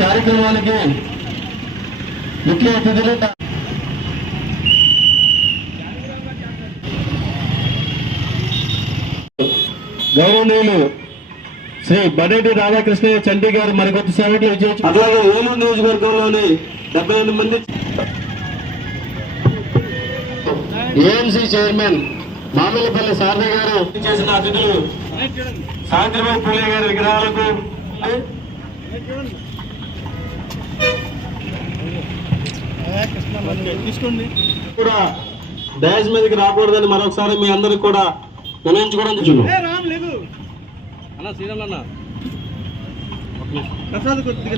కార్యక్రమానికి ముఖ్య అతిథులు గౌరవనీయులు శ్రీ బడేటి రాధాకృష్ణ చండీ గారు మరికొద్ది సేవట్లు విజయించు అట్లాగే ఏలూరు నియోజకవర్గంలోని డెబ్బై ఎనిమిది మంది ఏఎంసీ చైర్మన్ మామిళ్ళపల్లి శారద గారు చేసిన అతిథులు సాయంత్రం పూలే గారి విగ్రహాలకు తీసుకోండి కూడా డాష్ మీదకి రాకూడదని మరొకసారి మీ అందరికి కూడా వినయించుకోవడం ప్రసాద్ కొద్దిగా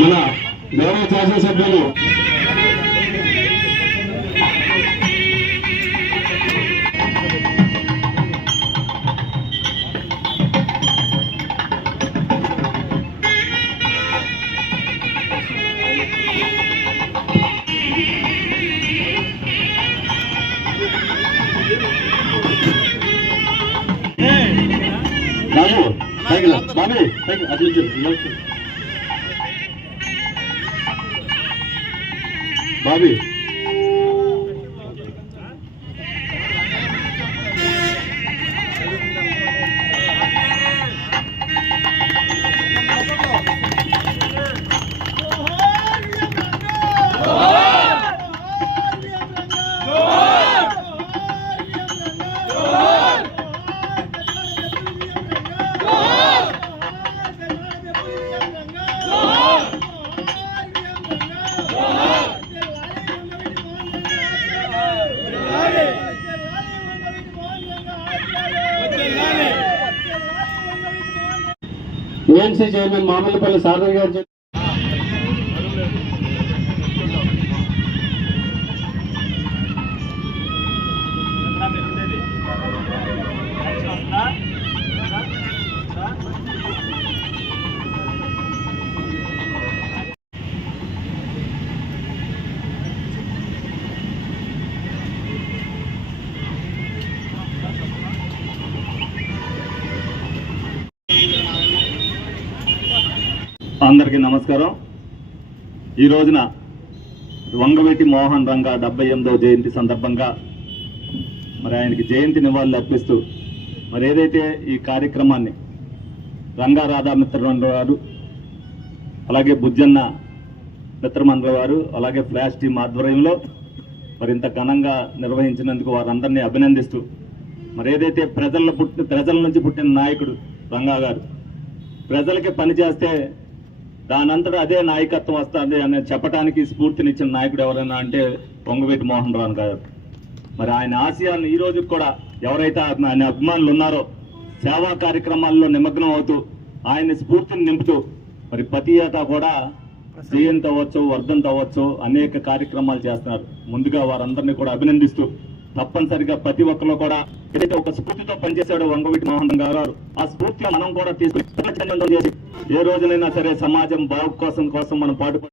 మన గౌరవ శాసనసభ్యులు. బాబు పైకి బాబు బాబీ నుంచి ఏఎంసీ చైర్మన్ మామిలిపల్లి సారథి గారు అందరికీ నమస్కారం. ఈ రోజున వంగవీటి మోహన్ రంగా డెబ్బై ఎనిమిదవ జయంతి సందర్భంగా మరి ఆయనకి జయంతి నివాళులు అర్పిస్తూ మరి ఏదైతే ఈ కార్యక్రమాన్ని రంగా రాధా మిత్రమండలి వారు అలాగే బుజ్జన్న మిత్రమండలి వారు అలాగే ఫ్లాష్ టీం ఆధ్వర్యంలో మరి ఇంత ఘనంగా నిర్వహించినందుకు వారందరినీ అభినందిస్తూ మరి ఏదైతే ప్రజల పుట్టిన ప్రజల నుంచి పుట్టిన నాయకుడు రంగా గారు ప్రజలకి పని చేస్తే దానంతటా అదే నాయకత్వం వస్తుంది అని చెప్పడానికి స్ఫూర్తినిచ్చిన నాయకుడు ఎవరైనా అంటే పొంగవీటి మోహన్ రావు గారు. మరి ఆయన ఆశయాన్ని ఈ రోజు కూడా ఎవరైతే ఆయన అభిమానులు ఉన్నారో సేవా కార్యక్రమాల్లో నిమగ్నం అవుతూ ఆయన స్ఫూర్తిని నింపుతూ మరి ప్రతి ఏటా కూడా జయంతి అవ్వచ్చు వర్ధంతి అవ్వచ్చు అనేక కార్యక్రమాలు చేస్తున్నారు. ముందుగా వారందరినీ కూడా అభినందిస్తూ తప్పనిసరిగా ప్రతి ఒక్కరు కూడా ఏదైతే ఒక స్ఫూర్తితో పనిచేశాడో వంగవీటి మోహన్ గారు ఆ స్ఫూర్తిగా మనం కూడా తీసుకుని చేసి ఏ రోజునైనా సరే సమాజం బాగు కోసం కోసం మనం పాటు